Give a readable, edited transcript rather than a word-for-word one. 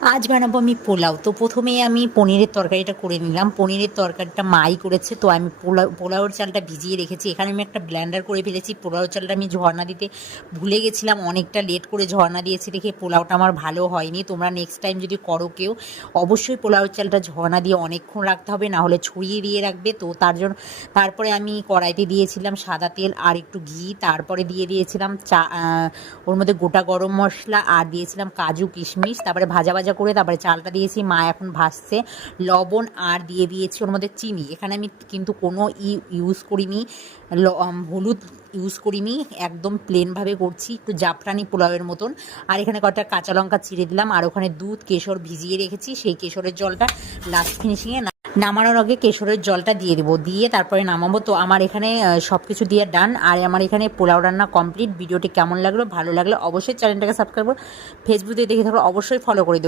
আজ বানাবো আমি পোলাও। তো প্রথমেই আমি পনিরের তরকারিটা করে নিলাম। পনিরের তরকারিটা মাই করেছে, তো আমি পোলাওর চালটা ভিজিয়ে রেখেছি। এখানে আমি একটা ব্লেন্ডার করে ফেলেছি। পোলাওর চালটা আমি ঝরনা দিতে ভুলে গেছিলাম, অনেকটা লেট করে ঝরনা দিয়েছি দেখে পোলাওটা আমার ভালো হয়নি। তোমরা নেক্সট টাইম যদি করো কেউ, অবশ্যই পোলাওর চালটা ঝরনা দিয়ে অনেকক্ষণ রাখতে হবে, না হলে ছড়িয়ে দিয়ে রাখবে। তো তার জন্য তারপরে আমি কড়াইতে দিয়েছিলাম সাদা তেল আর একটু ঘি, তারপরে দিয়ে দিয়েছিলাম ওর মধ্যে গোটা গরম মশলা আর দিয়েছিলাম কাজু কিশমিশ, তারপরে ভাজা ভাজা করে তারপরে চালটা দিয়েছি। মা এখন ভাজছে। লবণ আর দিয়ে দিয়েছি ওর মধ্যে চিনি। এখানে আমি কিন্তু কোনো ইউজ করিনি, হলুদ ইউজ করিনি, একদম প্লেনভাবে করছি, একটু জাফরানি পোলাওয়ের মতন। আর এখানে কয়েকটা কাঁচা লঙ্কা চিড়ে দিলাম, আর ওখানে দুধ কেশর ভিজিয়ে রেখেছি, সেই কেশরের জলটা লাস্ট ফিনিশিংয়ে নামানোর আগে কেশরের জলটা দিয়ে দেবো, দিয়ে তারপরে নামাবো। তো আমার এখানে সব কিছু দিয়ে ডান, আর আমার এখানে পোলাও রান্না কমপ্লিট। ভিডিওটি কেমন লাগলো, ভালো লাগলে অবশ্যই চ্যানেলটাকে সাবস্ক্রাইব করো, ফেসবুকে দেখে থাকলে অবশ্যই ফলো করে দেবো।